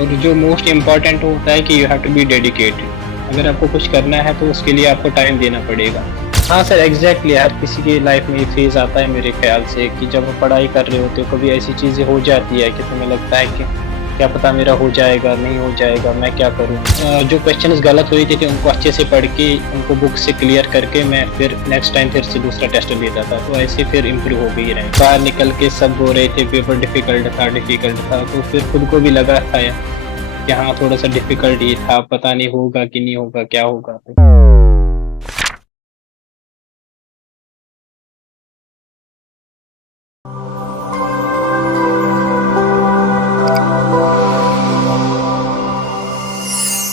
और जो most important होता है कि you have to be dedicated. अगर आपको कुछ करना है तो उसके लिए आपको टाइम देना पड़ेगा। हाँ सर, एग्जैक्टली हर किसी की लाइफ में ये फेज आता है मेरे ख्याल से कि जब वो पढ़ाई कर रहे होते हो कभी ऐसी चीज़ें हो जाती है कि तुम्हें लगता है कि क्या पता मेरा हो जाएगा नहीं हो जाएगा, मैं क्या करूँ। जो क्वेश्चंस गलत हुए थे उनको अच्छे से पढ़ के उनको बुक से क्लियर करके मैं फिर नेक्स्ट टाइम फिर से दूसरा टेस्ट लेता था, तो ऐसे फिर इम्प्रूव हो गई रहे। बाहर निकल के सब बोल रहे थे पेपर डिफिकल्ट था, तो फिर खुद को भी लगा था कि हाँ थोड़ा सा डिफिकल्ट ही था, पता नहीं होगा कि नहीं होगा, क्या होगा।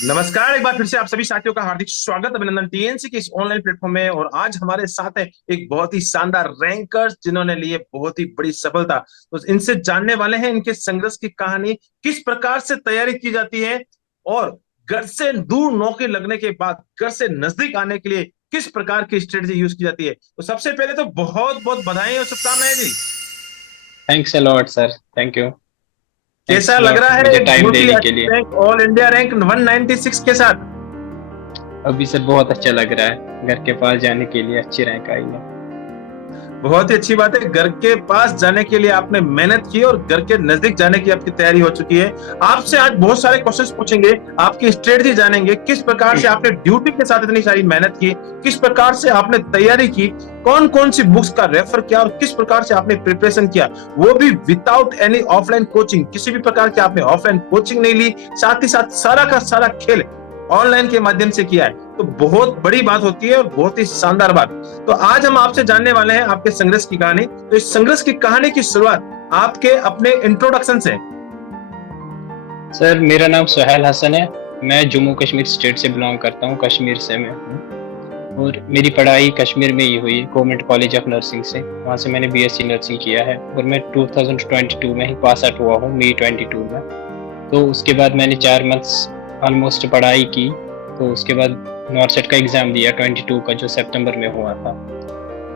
नमस्कार, एक बार फिर से आप सभी साथियों का हार्दिक स्वागत, अभिनंदन टीएनसी के इस ऑनलाइन प्लेटफॉर्म में। और आज हमारे साथ है एक बहुत ही शानदार रैंकर्स जिन्होंने लिए बहुत ही बड़ी सफलता। तो इनसे जानने वाले हैं इनके संघर्ष की कहानी, किस प्रकार से तैयारी की जाती है और घर से दूर नौकरी लगने के बाद घर से नजदीक आने के लिए किस प्रकार की स्ट्रेटेजी यूज की जाती है। तो सबसे पहले तो बहुत बहुत बधाई और शुभकामनाएं जी। Thanks a lot sir, thank you. Thanks कैसा लग लॉट रहा है मुझे एक टाइम बहुत ही देने के अच्छी लिए। रैंक, ऑल इंडिया रैंक 196 के साथ? अभी सर बहुत अच्छा लग रहा है, घर के पास जाने के लिए अच्छी रैंक आई है। बहुत ही अच्छी बात है, घर के पास जाने के लिए आपने मेहनत की और घर के नजदीक जाने की आपकी तैयारी हो चुकी है। आपसे आज बहुत सारे क्वेश्चंस पूछेंगे, आपकी स्ट्रेटजी जानेंगे, किस प्रकार से आपने ड्यूटी के साथ इतनी सारी मेहनत की, किस प्रकार से आपने तैयारी की, कौन कौन सी बुक्स का रेफर किया और किस प्रकार से आपने प्रिपरेशन किया, वो भी विदाउट एनी ऑफलाइन कोचिंग। किसी भी प्रकार की आपने ऑफलाइन कोचिंग नहीं ली, साथ ही साथ सारा का सारा खेल ऑनलाइन के माध्यम से किया है। तो बहुत बड़ी बात होती है और बहुत ही शानदार बात। तो आज हम आपसे जानने वाले हैं आपके संघर्ष की कहानी। तो इस संघर्ष की कहानी की शुरुआत आपके अपने इंट्रोडक्शन से। सर मेरा नाम सुहेल हसन है, मैं जम्मू कश्मीर स्टेट से बिलोंग करता हूँ, कश्मीर से मैं हूँ। और मेरी पढ़ाई कश्मीर में ही हुई, गवर्नमेंट कॉलेज ऑफ नर्सिंग से। वहाँ से मैंने बीएससी नर्सिंग किया है और मैं 2022 में ही पास आउट हुआ हूँ, मई 22 में। तो उसके बाद मैंने 4 मंथ्स ऑलमोस्ट पढ़ाई की। तो उसके बाद नॉर्सेट का एग्ज़ाम दिया 22 का, जो सितंबर में हुआ था।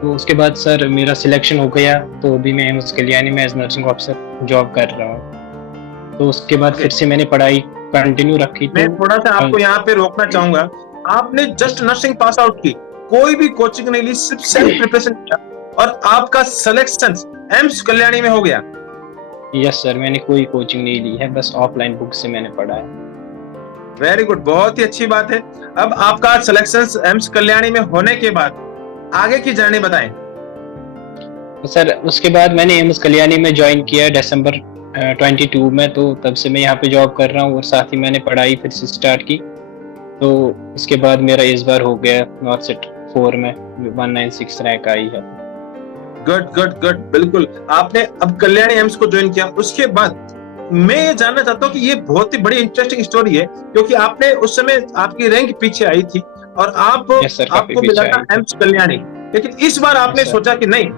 तो उसके बाद सर मेरा सिलेक्शन हो गया, तो अभी मैं एम्स कल्याणी में एज नर्सिंग ऑफिसर जॉब कर रहा हूँ। तो उसके बाद फिर से मैंने पढ़ाई कंटिन्यू रखी। मैं तो थोड़ा सा आपको यहाँ पे रोकना चाहूंगा। आपने जस्ट नर्सिंग पास आउट की, कोई भी कोचिंग नहीं ली, सिर्फ सेल्फ प्रिपरेशन किया और आपका सिलेक्शन एम्स कल्याणी में हो गया। यस सर, मैंने कोई कोचिंग नहीं ली है, बस ऑफलाइन बुक से मैंने पढ़ा है। वेरी गुड, बहुत ही अच्छी बात है। अब आपका सिलेक्शन एम्स कल्याणी में होने के बाद आगे की जर्नी बताएं। तो सर उसके बाद मैंने एम्स कल्याणी में ज्वाइन किया दिसंबर 22 में। तो तब से मैं यहाँ पे जॉब कर रहा हूँ और साथ ही मैंने पढ़ाई फिर से स्टार्ट की। तो उसके बाद मेरा इस बार हो गया नॉर्सेट 4 में 196 रैंक आई है। गुड गुड गुड, बिल्कुल। आपने अब कल्याणी एम्स को ज्वाइन किया, उसके बाद मैं ये जानना चाहता हूँ कि ये बहुत ही बड़ी इंटरेस्टिंग स्टोरी है, क्योंकि आपने उस समय आपकी रैंक पीछे आई थी और यस सर, काफी आपको मिला पीछे था आई थी। एम्स कल्याणी। लेकिन इस बार आपने यस सर। सोचा कि नहीं,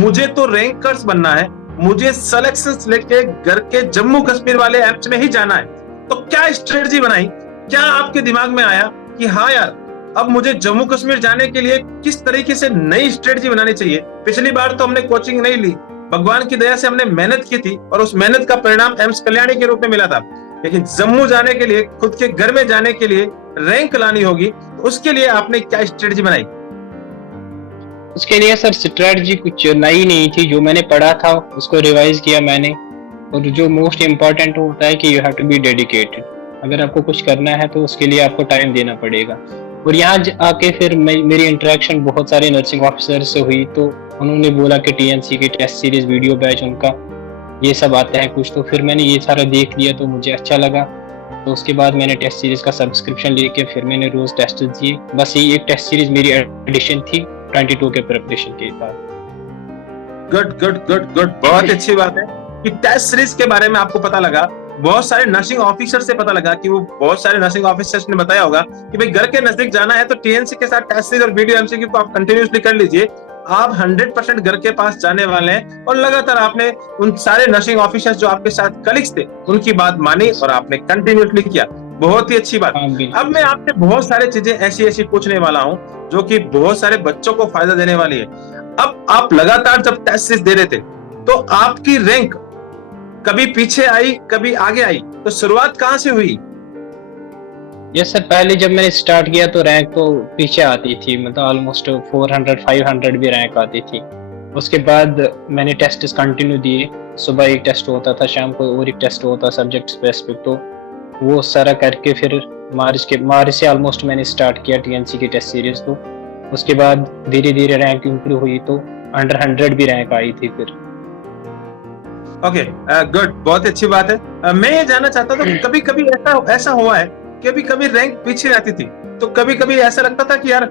मुझे तो रैंकर्स बनना है, मुझे सिलेक्शन लेके घर के जम्मू कश्मीर वाले एम्स में ही जाना है। तो क्या स्ट्रेटजी बनाई, क्या आपके दिमाग में आया कि हाँ यार, अब मुझे जम्मू कश्मीर जाने के लिए किस तरीके से नई स्ट्रेटजी बनानी चाहिए? पिछली बार तो हमने कोचिंग नहीं ली, भगवान की दया से हमने मेहनत की थी और उस मेहनत का परिणाम एम्स कल्याणी के रूप में मिला था। लेकिन जम्मू जाने के लिए, खुद के घर में जाने के लिए रैंक लानी होगी, तो उसके लिए आपने क्या स्ट्रेटजी बनाई? उसके लिए सर स्ट्रेटजी कुछ नई नहीं थी, जो मैंने पढ़ा था उसको रिवाइज किया मैंने। और जो मोस्ट इम्पॉर्टेंट होता है कि you have to be dedicated. अगर आपको कुछ करना है तो उसके लिए आपको टाइम देना पड़ेगा। और यहाँ आके फिर मेरी इंटरेक्शन बहुत सारे नर्सिंग ऑफिसर से हुई, तो उन्होंने बोला कि टीएनसी की टेस्ट सीरीज वीडियो बैच उनका ये सब आता है कुछ। तो फिर मैंने ये सारा देख लिया तो मुझे अच्छा लगा। तो उसके बाद मैंने टेस्ट सीरीज का सब्सक्रिप्शन लेके फिर मैंने रोज टेस्ट दिए। बस ये एक टेस्ट सीरीज मेरी एडिशन थी 22 के प्रिपरेशन के बाद। गुड गुड गुड गुड, बहुत अच्छी बात है कि टेस्ट सीरीज के बारे में आपको पता लगा। बहुत सारे नर्सिंग ऑफिसर से पता लगा कि वो बहुत सारे नर्सिंग ऑफिसर्स ने बताया होगा कि भाई घर के नजदीक जाना है तो टीएनसी के साथ टेस्ट सीरीज और वीडियो एमसीक्यू को आप कंटिन्यूअसली कर लीजिए। आप 100% घर के पास जाने वाले हैं और लगातार आपने उन सारे नर्सिंग ऑफिसर्स जो आपके साथ कलीग्स थे उनकी बात मानी और आपने कंटिन्यूअसली किया। बहुत ही अच्छी बात। अब मैं आपसे बहुत सारी चीजें ऐसी ऐसी पूछने वाला हूँ जो कि बहुत सारे बच्चों को फायदा देने वाली है। अब आप लगातार जब टेस्ट सीरीज दे रहे थे तो आपकी रैंक कभी पीछे आई, कभी आगे आई, तो शुरुआत कहाँ से हुई? यस सर, पहले जब मैंने स्टार्ट किया तो रैंक तो पीछे आती थी, मतलब ऑलमोस्ट 400-500 भी रैंक आती थी। उसके बाद मैंने टेस्ट कंटिन्यू दिए, सुबह एक टेस्ट होता था, शाम को और एक टेस्ट होता सब्जेक्ट स्पेसिफिक, तो वो सारा करके फिर मार्च से ऑलमोस्ट मैंने स्टार्ट किया टीएनसी की टेस्ट सीरीज। तो उसके बाद धीरे धीरे रैंक इम्प्रूव हुई तो अंडर 100 भी रैंक आई थी फिर। ओके, गुड, बहुत अच्छी बात है। मैं ये जानना चाहता था कि कभी कभी ऐसा हुआ है, कभी कभी रैंक पीछे आती थी, तो कभी कभी ऐसा लगता था कि यार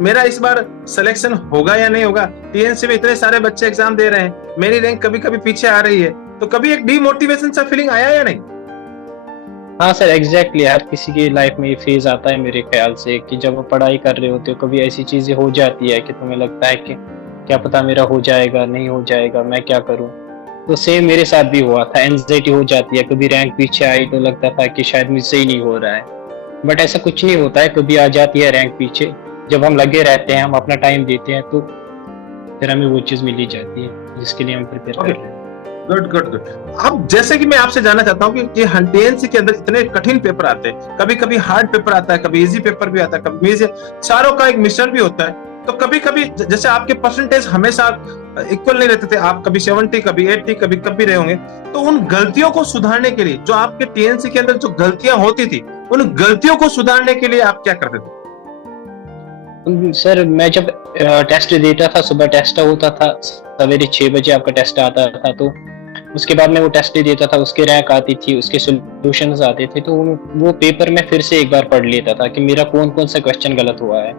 मेरा इस बार सिलेक्शन होगा या नहीं होगा, टीएनसी में इतने सारे बच्चे एग्जाम दे रहे हैं, मेरी रैंक कभी कभी पीछे आ रही है, तो कभी एक डीमोटिवेशन सा फीलिंग आया या नहीं? हाँ सर, एग्जैक्टली हर किसी की लाइफ में ये फेज आता है मेरे ख्याल से, कि जब आप पढ़ाई कर रहे होते हो कभी ऐसी चीजें हो जाती है कि तुम्हें लगता है कि क्या पता मेरा हो जाएगा नहीं हो जाएगा, मैं क्या करूं। तो सेम मेरे साथ भी हुआ था, एंजाइटी हो जाती है, कभी रैंक पीछे आई तो लगता था कि शायद मुझसे ही नहीं हो रहा है, बट ऐसा कुछ नहीं होता है, कभी आ जाती है रैंक पीछे। जब हम लगे रहते हैं, हम अपना टाइम देते हैं, तो फिर हमें वो चीज मिल ही जाती है जिसके लिए हम प्रिपेयर कर रहे हैं। Good good good. अब जैसे कि मैं आपसे जानना चाहता हूँ कि टीएनसी के अंदर इतने कठिन पेपर आते हैं, कभी कभी हार्ड पेपर आता है, कभी इजी पेपर भी आता है, कभी इजी, चारों का एक मिश्रण भी होता है। तो कभी कभी जैसे आपके परसेंटेज हमेशा इक्वल नहीं रहते थे, आप कभी 70, कभी 80, कभी कभी रहे होंगे, तो उन गलतियों को सुधारने के लिए, जो आपके टीएनसी के अंदर जो गलतियां होती थी, उन गलतियों को सुधारने के लिए आप क्या करते थे? सर मैं जब टेस्ट देता था, सुबह टेस्ट होता था, सवेरे 6 बजे आपका टेस्ट आता था, तो उसके बाद मैं वो टेस्ट देता था, उसके रैंक आती थी, उसके सॉल्यूशंस आते थे, तो वो पेपर में फिर से एक बार पढ़ लेता था कि मेरा कौन कौन सा क्वेश्चन गलत हुआ है।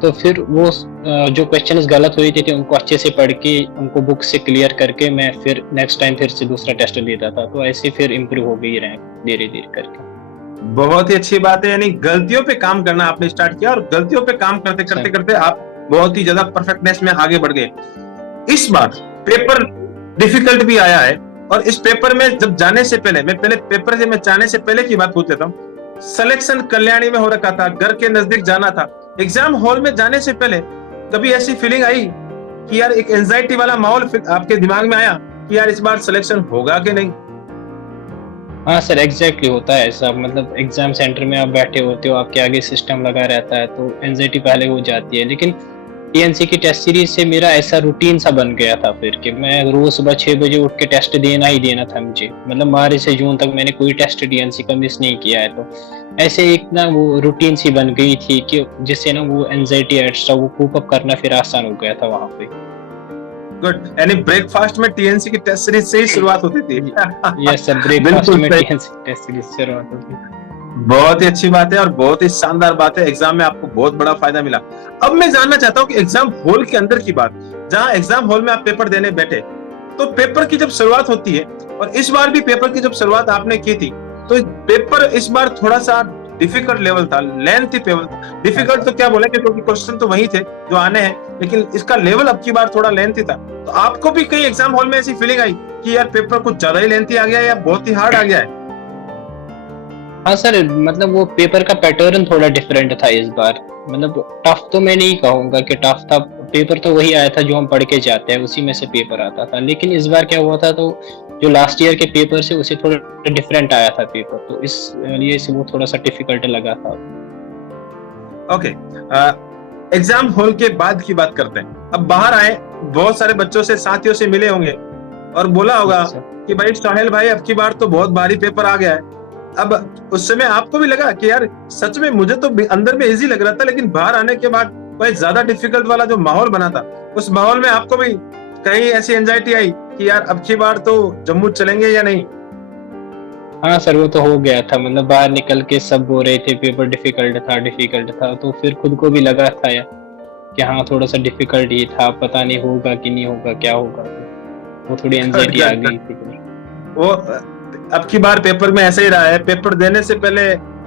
तो फिर वो जो क्वेश्चन गलत हुए थे उनको अच्छे से पढ़ के, उनको बुक से क्लियर करके मैं फिर नेक्स्ट टाइम फिर से दूसरा टेस्ट देता था, तो ऐसे फिर इम्प्रूव हो गई रैंक धीरे धीरे करके। बहुत ही अच्छी बात है, यानी गलतियों पे काम करना आपने स्टार्ट किया और गलतियों पे काम करते करते करते आप बहुत ही ज्यादा परफेक्टनेस में आगे बढ़ गए। इस बार पेपर डिफिकल्ट भी आया है, और इस पेपर में जब जाने से पहले, मैं पहले पेपर से मैं जाने से पहले की बात पूछ लेता हूँ। सिलेक्शन कल्याणी में हो रखा था, घर के नजदीक जाना था, एग्जाम हॉल में जाने से पहले कभी ऐसी फीलिंग आई कि यार एक एंजाइटी वाला माहौल आपके दिमाग में आया कि यार इस बार सिलेक्शन होगा कि नहीं? हाँ सर, एग्जैक्टली होता है ऐसा, मतलब एग्जाम सेंटर में आप बैठे होते हो, आपके आगे सिस्टम लगा रहता है, तो एंजाइटी पहले हो जाती है। लेकिन टीएनसी की टेस्ट सीरीज से मेरा ऐसा रूटीन सा बन गया था फिर, कि मैं रोज सुबह 6 बजे उठ के टेस्ट देना ही देना था मुझे, मतलब मार्च से जून तक मैंने कोई टेस्ट टीएनसी का मिस नहीं किया है। तो ऐसे एक ना वो रूटीन सी बन गई थी कि जिससे ना वो एंजाइटी एक्स्ट्रा वो कूप अप करना फिर आसान हो गया था वहां पे। गुड, यानी ब्रेकफास्ट में टीएनसी की टेस्ट सीरीज से ही शुरुआत होती थी। यस सर, ब्रेकफास्ट में टीएनसी टेस्ट सीरीज से शुरुआत होती थी। बहुत ही अच्छी बात है और बहुत ही शानदार बात है, एग्जाम में आपको बहुत बड़ा फायदा मिला। अब मैं जानना चाहता हूँ कि एग्जाम हॉल के अंदर की बात, जहाँ एग्जाम हॉल में आप पेपर देने बैठे, तो पेपर की जब शुरुआत होती है, और इस बार भी पेपर की जब शुरुआत आपने की थी, तो पेपर इस बार थोड़ा सा डिफिकल्ट लेवल था, लेंथी लेवल। डिफिकल्ट तो क्या बोले, क्योंकि क्वेश्चन तो वही थे जो आने हैं, लेकिन इसका लेवल अब की बार थोड़ा लेंथी था। तो आपको भी कहीं एग्जाम हॉल में ऐसी फीलिंग आई कि यार पेपर कुछ ज्यादा ही लेंथी आ गया है या बहुत ही हार्ड आ गया है? हाँ सर, मतलब वो पेपर का पैटर्न थोड़ा डिफरेंट था इस बार, मतलब टफ तो मैं नहीं कहूंगा कि टफ था, पेपर तो वही आया था जो हम पढ़ के जाते हैं, उसी में से पेपर आता था। लेकिन इस बार क्या हुआ था, तो जो लास्ट ईयर के पेपर से उसे थोड़ा डिफरेंट आया था पेपर, तो इसलिए से वो थोड़ा सा डिफिकल्ट लगा था। ओके, एग्जाम हॉल के बाद की बात करते हैं। अब बाहर आए, बहुत सारे बच्चों से, साथियों से मिले होंगे और बोला होगा कि भाई साहिल भाई अब की बार तो बहुत भारी पेपर आ गया है। अब उस समय आपको भी लगा कि यार सच में मुझे तो अंदर में इजी लग रहा था, लेकिन बाहर आने के बाद भाई ज्यादा डिफिकल्ट वाला जो माहौल बना था, उस माहौल में आपको भी कहीं ऐसी एंजाइटी आई कि यार अब की बार तो जम्मू चलेंगे या नहीं? हाँ सर, वो तो हो गया था, मतलब बाहर निकल के सब बोल रहे थे पेपर डिफिकल्ट था, तो फिर खुद को भी लगा था यार कि हाँ थोड़ा सा डिफिकल्ट ही था, पता नहीं होगा कि नहीं होगा, क्या होगा, तो वो थोड़ी एंजाइटी आ गई थी। वो अब की बार पेपर में ऐसा ही रहा है, पेपर देने से पहले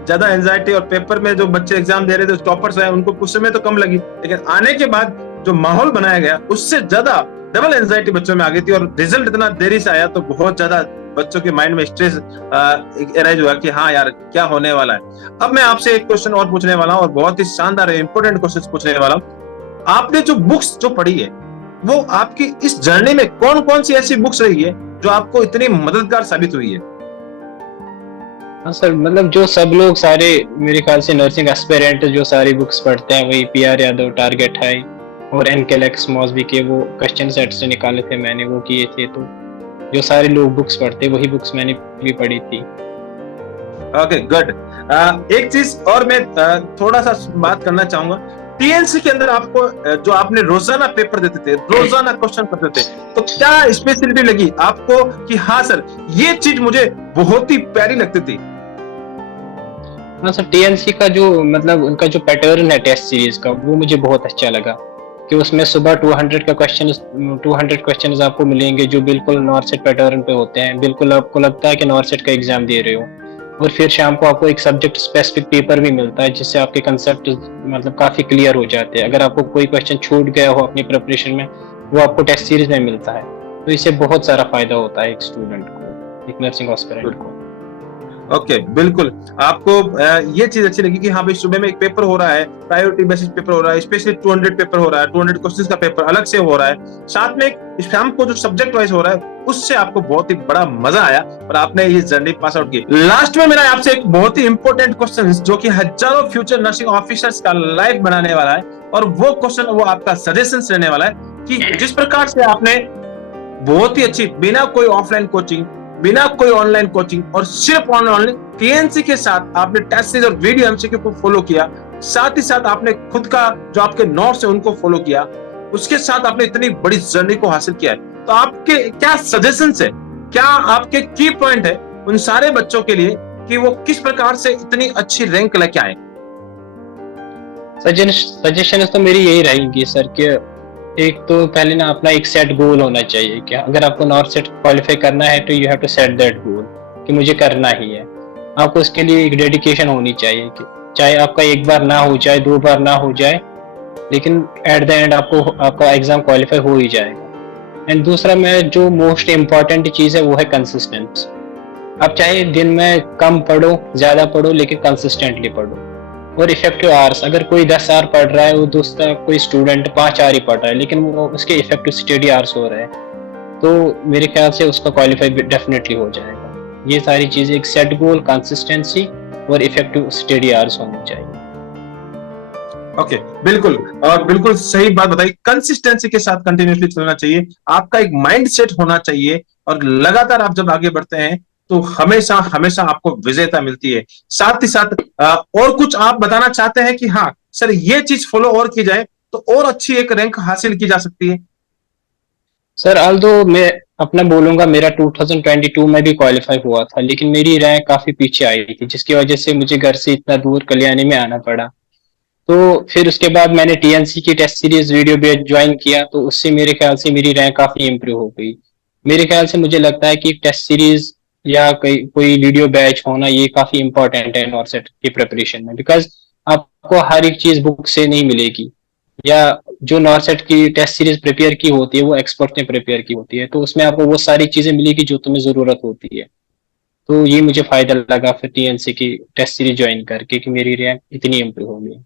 ज्यादा एंजाइटी, और पेपर में जो बच्चे एग्जाम दे रहे थे टॉपर्स आए उनको कुछ समय तो कम लगी, लेकिन आने के बाद जो माहौल बनाया गया उससे ज्यादा डबल एंजाइटी बच्चों में आ गई थी, और रिजल्ट इतना देरी से आया तो बहुत ज्यादा बच्चों के माइंड में स्ट्रेस अराइज हुआ कि हाँ यार क्या होने वाला है। अब मैं आपसे एक क्वेश्चन और पूछने वाला हूँ, और बहुत ही शानदार इंपोर्टेंट क्वेश्चन पूछने वाला हूँ। आपने जो बुक्स जो पढ़ी है, वो आपकी इस जर्नी में कौन कौन सी ऐसी बुक्स रही है जो आपको इतनी मददगार साबित हुई है? हाँ सर, मतलब जो सब लोग सारे मेरे ख्याल से नर्सिंग एस्पिरेंट जो सारी बुक्स पढ़ते हैं, वही पीआर यादव, टारगेट हाई और एनकेलेक्स मॉसबी के वो क्वेश्चन सेट से निकाले थे मैंने, वो किए थे। तो जो सारे लोग बुक्स पढ़ते वही बुक्स मैंने भी पढ़ी थी। Okay, good. एक चीज और मैं थोड़ा सा बात करना चाहूंगा। टीएनसी के अंदर आपको जो आपने रोजाना पेपर देते थे, रोजाना क्वेश्चन करते थे, तो क्या स्पेशलिटी लगी आपको कि हाँ सर ये चीज मुझे बहुत ही प्यारी लगती थी? हाँ सर, टीएनसी का जो मतलब उनका जो पैटर्न है टेस्ट सीरीज का, वो मुझे बहुत अच्छा लगा कि उसमें सुबह 200 क्वेश्चन आपको मिलेंगे जो बिल्कुल नॉर्सेट पैटर्न पे होते हैं, बिल्कुल आपको लगता है कि नॉर्सेट का एग्जाम दे रहे हो। और फिर शाम को आपको एक सब्जेक्ट स्पेसिफिक पेपर भी मिलता है जिससे आपके कंसेप्ट मतलब काफी क्लियर हो जाते हैं। अगर आपको कोई क्वेश्चन छूट गया हो अपनी प्रिपरेशन में, वो आपको टेस्ट सीरीज में मिलता है। तो इससे बहुत सारा फायदा होता है एक स्टूडेंट को, एक नर्सिंग एस्पिरेंट को। ओके, बिल्कुल। आपको ये चीज अच्छी लगी कि हाँ भाई सुबह में एक पेपर हो रहा है, प्रायोरिटी बेसिस पेपर हो रहा है, स्पेशली 200 पेपर हो रहा है, 200 क्वेश्चंस का पेपर अलग से हो रहा है, साथ में एक शाम को जो सब्जेक्ट वाइज हो रहा है, उससे आपको बहुत ही बड़ा मजा आया और आपने ये जर्नी पास आउट की। लास्ट में मेरा आपसे एक बहुत ही इंपॉर्टेंट क्वेश्चन जो कि हजारों फ्यूचर नर्सिंग ऑफिसर्स का लाइफ बनाने वाला है, और वो क्वेश्चन वो आपका सजेशन रहने वाला है कि जिस प्रकार से आपने बहुत ही अच्छी, बिना कोई ऑफलाइन कोचिंग, बिना कोई ऑनलाइन कोचिंग और सिर्फ ऑनलाइन टीएनसी के साथ आपने टेस्ट सीरीज और वीडियो एमसीक्यू को फॉलो किया, साथ ही साथ आपने खुद का जो आपके नोट्स है उनको फॉलो किया, उसके साथ आपने इतनी बड़ी जर्नी को हासिल किया है। तो आपके क्या सजेशंस है, क्या आपके की पॉइंट है उन सारे बच्चों के लिए कि वो किस प्रकार से इतनी अच्छी रैंक लेके आए? सजेशन तो मेरी यही रहेगी सर कि एक तो पहले ना अपना एक सेट गोल होना चाहिए कि अगर आपको नॉर्थ सेट क्वालिफाई करना है तो you have to set that goal कि मुझे करना ही है। आपको उसके लिए एक डेडिकेशन होनी चाहिए कि चाहे आपका एक बार ना हो जाए, 2 बार ना हो जाए, लेकिन एट द एंड आपको आपका एग्जाम क्वालिफाई हो ही जाएगा। एंड दूसरा मैं जो मोस्ट इम्पॉर्टेंट चीज़ है वो है कंसिस्टेंस। आप चाहे दिन में कम पढ़ो, ज़्यादा पढ़ो, लेकिन कंसिस्टेंटली पढ़ो। और इफेक्टिव आवर्स, अगर कोई 10 आवर पढ़ रहा है, वो दूसरा कोई स्टूडेंट 5 आवर ही पढ़ रहा है, लेकिन वो उसके इफेक्टिव स्टडी आवर्स हो रहे हैं, तो मेरे ख्याल से उसका क्वालिफाई डेफिनेटली हो जाएगा। ये सारी चीजें, एक सेट गोल, कंसिस्टेंसी और इफेक्टिव स्टडी आवर्स होने चाहिए। ओके, बिल्कुल, और बिल्कुल सही बात बताई। कंसिस्टेंसी के साथ कंटिन्यूसली चलना चाहिए, आपका एक माइंड सेट होना चाहिए, और लगातार आप जब आगे बढ़ते हैं तो हमेशा हमेशा आपको विजेता मिलती है। साथ ही साथ और कुछ आप बताना चाहते हैं कि हाँ सर ये चीज फॉलो और की जाए तो और अच्छी एक रैंक हासिल की जा सकती है? सर ऑल्दो मैं अपना बोलूंगा, मेरा 2022 में भी क्वालिफाई हुआ था, लेकिन मेरी रैंक काफी पीछे आई थी, जिसकी वजह से मुझे घर से इतना दूर कल्याणी में आना पड़ा। तो फिर उसके बाद मैंने टीएनसी की test series video batch join किया, तो उससे मेरे ख्याल से मेरी रैंक काफी इंप्रूव हो गई। मेरे ख्याल से मुझे लगता है कि टेस्ट सीरीज या कोई वीडियो बैच होना ये काफी इंपॉर्टेंट है नॉर्सेट की प्रिपरेशन में, बिकॉज आपको हर एक चीज बुक से नहीं मिलेगी, या जो नॉर्सेट की टेस्ट सीरीज प्रिपेयर की होती है वो एक्सपर्ट ने प्रिपेयर की होती है, तो उसमें आपको वो सारी चीजें मिलेगी जो तुम्हें जरूरत होती है। तो ये मुझे फायदा लगा फिर टीएनसी की टेस्ट सीरीज ज्वाइन करके कि मेरी रैंक इतनी इंप्रूव हो गई।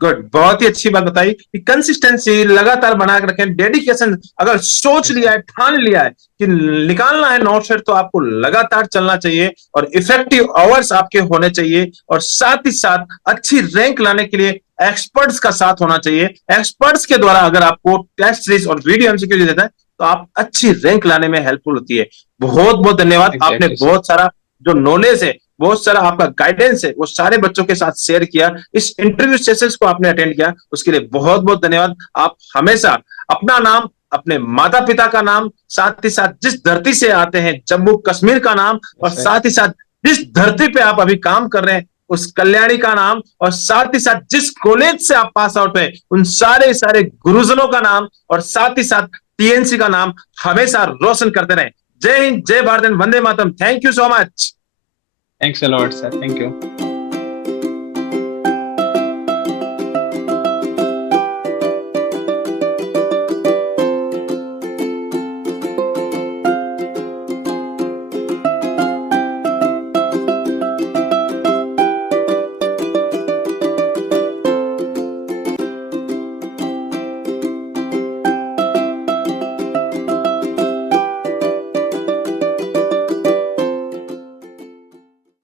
गुड, बहुत ही अच्छी बात बताई कि कंसिस्टेंसी लगातार बना के रखें, डेडिकेशन, अगर सोच लिया है, ठान लिया है कि निकालना है नॉर्थ सेट, तो आपको लगातार चलना चाहिए और इफेक्टिव आवर्स आपके होने चाहिए, और साथ ही साथ अच्छी रैंक लाने के लिए एक्सपर्ट्स का साथ होना चाहिए। एक्सपर्ट्स के द्वारा अगर आपको टेस्ट सीरीज और वीडियो एमसीक्यू देता है तो आप अच्छी रैंक लाने में हेल्पफुल होती है। बहुत बहुत धन्यवाद। आपने बहुत सारा जो नॉलेज है, बहुत सारा आपका गाइडेंस है, वो सारे बच्चों के साथ शेयर किया, इस इंटरव्यू सेशंस को आपने अटेंड किया, उसके लिए बहुत बहुत धन्यवाद। आप हमेशा अपना नाम, अपने माता पिता का नाम, साथ ही साथ जिस धरती से आते हैं जम्मू कश्मीर का नाम, और साथ ही साथ जिस धरती पे आप अभी काम कर रहे हैं उस कल्याणी का नाम, और साथ ही साथ जिस कॉलेज से आप पास आउट हुए उन सारे सारे गुरुजनों का नाम, और साथ ही साथ टीएनसी का नाम हमेशा रोशन करते रहे। जय हिंद, जय भारत, वंदे मातरम। Thank you so much. Thanks a lot, sir. Thank you.